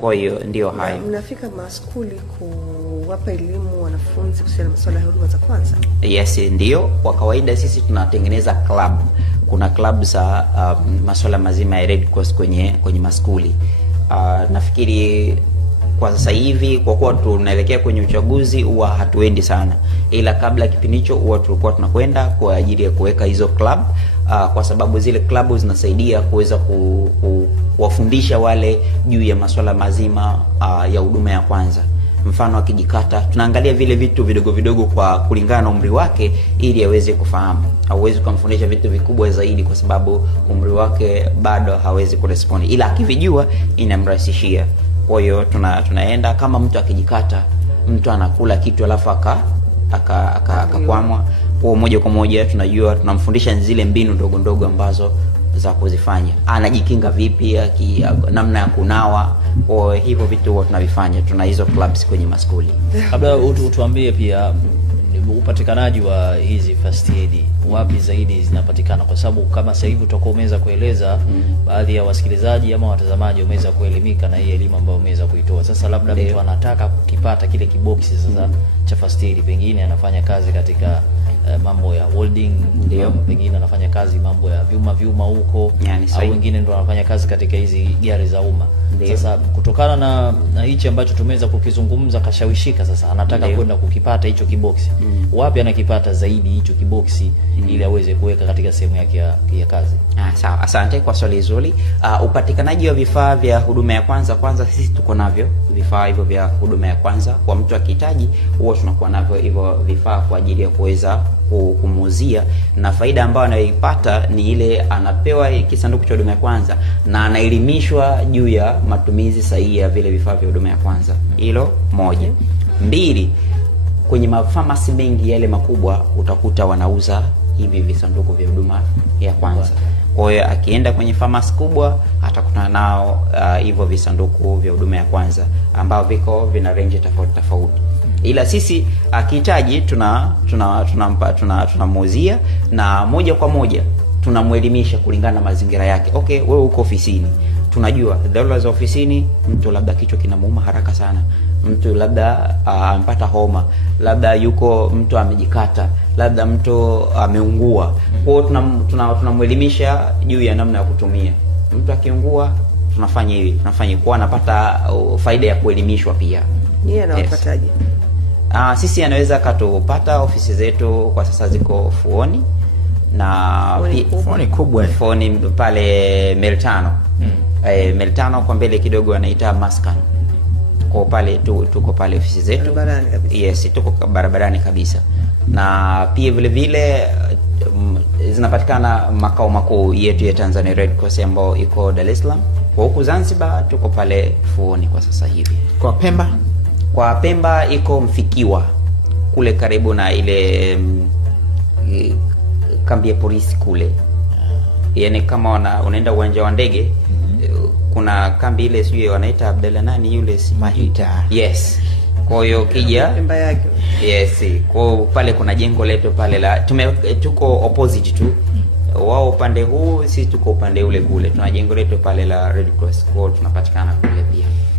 Kwa hiyo ndio hayo. Mnafika maskuli kuwapa elimu wanafunzi kuhusiana na masuala ya huduma za kwanza? Yes, ndio. Kwa kawaida sisi tunatengeneza club. Kuna club za masuala mazima ya Red Cross kwenye maskuli. Nafikiri kwa sasa hivi kwa kuwa tunaelekea kwenye uchaguzi huwa hatuendi sana, ila kabla kipindi hicho huwa tulikuwa tunakwenda kwa ajili ya kuweka hizo club, kwa sababu zile club zinasaidia kuweza kuwafundisha wale juu ya masuala mazima ya huduma ya kwanza. Mfano akijikata, tunaangalia vile vitu vidogo vidogo kwa kulingana na umri wake ili aweze kufahamu. Hauwezi kumfundisha vitu vikubwa zaidi kwa sababu umri wake bado hawezi kurespond, ila akivijua inamrahisishia. Kwa hiyo tunaenda kama mtu akijikata, mtu anakula kitu alafu akakwamwa, kwa moja kwa moja tunajua, tunamfundisha zile mbinu ndogo ndogo ambazo za kuzifanya. Anajikinga vipi, namna ya kunawa, kwa hivyo vitu huwa tunavifanya. Tuna hizo clubs kwenye maskuli. Kabla utuambie pia upatikanaji wa hizi first aid wapi zaidi zinapatikana, kwa sababu kama sasa hivi utakuwa umeweza kueleza baadhi ya wasikilizaji ama watazamaji wameweza kuelimika na hii elimu ambayo umeweza kuitoa. Sasa labda mtu anataka kukipata kile kiboksi sasa cha first aid, pengine anafanya kazi katika mambo ya welding, ndio pengine anafanya kazi mambo ya vyuma huko, au wengine ndio anafanya kazi katika hizi gari za umma. Sasa kutokana na hichi ambacho tumeweza kukizungumza, kashawishika sasa anataka kwenda kukipata hicho kiboksi. Wapi anakipata zaidi hicho kiboksi ili aweze kuweka katika sehemu yake ya kazi? Sawa, asante kwa swali zuri. Upatikanaji wa vifaa vya huduma ya kwanza sisi tuko navyo vifaa hivyo vya huduma ya kwanza. Kwa mtu akihitaji huwa tunakuwa navyo hivyo vifaa kwa ajili ya kuweza kumuuzia, na faida ambayo anayoipata ni ile anapewa kisanduku cha huduma ya kwanza na anaelimishwa juu ya matumizi sahihi ya vile vifaa vya huduma ya kwanza. Hilo moja. Mbili, kwenye mafamasi mengi yale makubwa utakuta wanauza hivi visanduku vya huduma ya kwanza. Kwa hiyo akienda kwenye famasi kubwa atakutana nao hivyo visanduku vya huduma ya kwanza ambao vina range tofauti. Ila sisi akihitaji tunamuuzia na moja kwa moja tunamuelimisha kulingana na mazingira yake. Okay, wewe uko ofisini. Tunajua dharura za ofisini, mtu labda kichwa kinamuuma haraka sana, mtu labda ampata homa, labda yuko mtu amejikata, labda mtu ameungua. Kwa hiyo tunamuelimisha juu ya namna ya kutumia. Mtu akiungua tunafanya hivi, kwa anapata faida ya kuelimishwa pia. Yeye anawapataje? Sisi anaweza katupata. Ofisi zetu kwa sasa ziko Fuoni na Fuoni pale Meltano. Meltano kwa mbele kidogo anaita Maskan. Kwa pale tuko pale ofisi zetu. Barabarani kabisa. Yes, tuko barabarani kabisa. Na pia vile vile zinapatikana makao makuu yetu ya Tanzania Red Cross ambao iko Dar es Salaam. Kwa huku Zanzibar tuko pale Fuoni kwa sasa hivi. Kwa Pemba? Kwa Pemba iko Mfikiwa kule karibu na ile kambi ya polisi kule. Yaani kama unaenda uwanja wa ndege, kuna kambi ile sijui wanaita Abdalla nani yule Mahita. Yes. Kwa hiyo kija Pemba yake. Yes. Kwa pale kuna jengo letu pale tuko opposite tu. Wao upande huu, sisi tuko upande ule kule. Tuna jengo letu pale la Red Cross. Kwa tunapatikana kule.